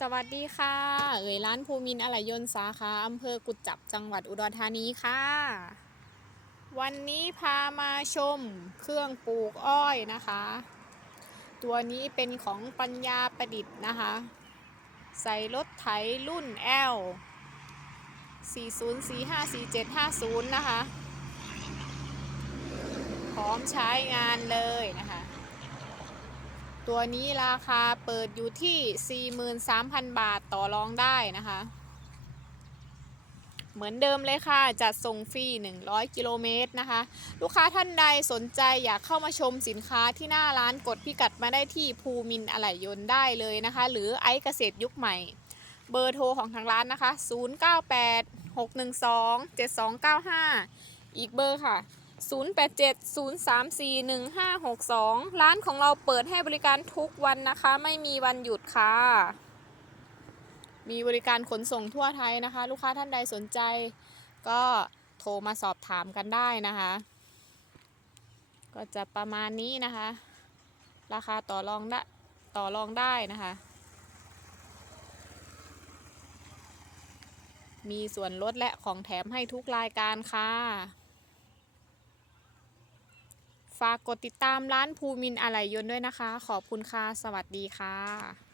สวัสดีค่ะ เอ๋ยร้านภูมินทร์อะไหล่ยนต์สาขาอำเภอกุจจับจังหวัดอุดรธานีค่ะ วันนี้พามาชมเครื่องปลูกอ้อยนะคะ ตัวนี้เป็นของปัญญาประดิษฐ์นะคะ ใส่รถไถรุ่น L 40454750 นะคะ พร้อมใช้งานเลยนะคะ ตัวนี้ราคาเปิดอยู่ที่ 43,000 บาทต่อรองได้นะคะ เหมือนเดิมเลยค่ะ จัดส่งฟรี 100 กิโลเมตรนะคะ ลูกค้าท่านใดสนใจอยากเข้ามาชมสินค้าที่หน้าร้านกดพิกัดมาได้ที่ภูมินอะไหล่ยนต์ได้เลยนะคะ หรือไอเกษตรยุคใหม่ เบอร์โทรของทางร้านนะคะ 098 612 7295 อีกเบอร์ค่ะ 0870341562 ร้านของเราเปิดให้บริการทุกวันนะคะ ไม่มีวันหยุดค่ะ มีบริการขนส่งทั่วไทยนะคะ ลูกค้าท่านใดสนใจ ก็โทรมาสอบถามกันได้นะคะ ก็จะประมาณนี้นะคะ ราคาต่อรองได้ต่อรองได้นะคะ มีส่วนลดและของแถมให้ทุกรายการค่ะ ฝากกดติดตามร้านภูมินทร์อะไหล่ยนต์ด้วยนะคะ ขอบคุณค่ะ สวัสดีค่ะ